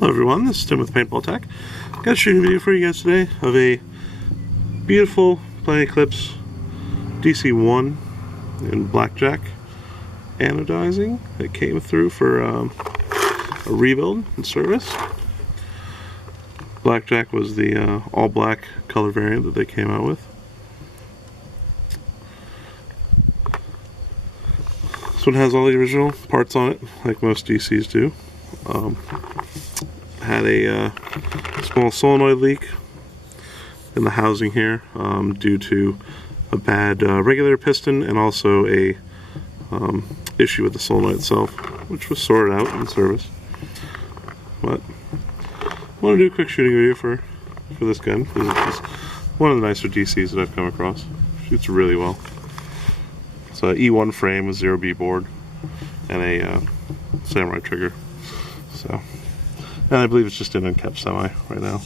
Hello everyone, this is Tim with Paintball Tek. Got a shooting video for you guys today of a beautiful Planet Eclipse DC1 in blackjack anodizing that came through for a rebuild and service. Blackjack was the all black color variant that they came out with. This one has all the original parts on it, like most DCs do. Had a small solenoid leak in the housing here due to a bad regulator piston and also a issue with the solenoid itself, which was sorted out in service. But I want to do a quick shooting video for this gun because it's one of the nicer DCs that I've come across. Shoots really well. It's a E1 frame with 0B board and a samurai trigger. So, and I believe it's just in unkept semi right now.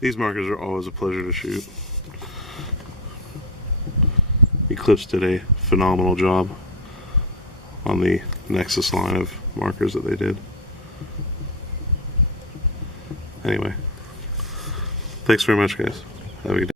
These markers are always a pleasure to shoot. Eclipse did a phenomenal job on the Nexus line of markers that they did. Anyway, thanks very much guys. Have a good day.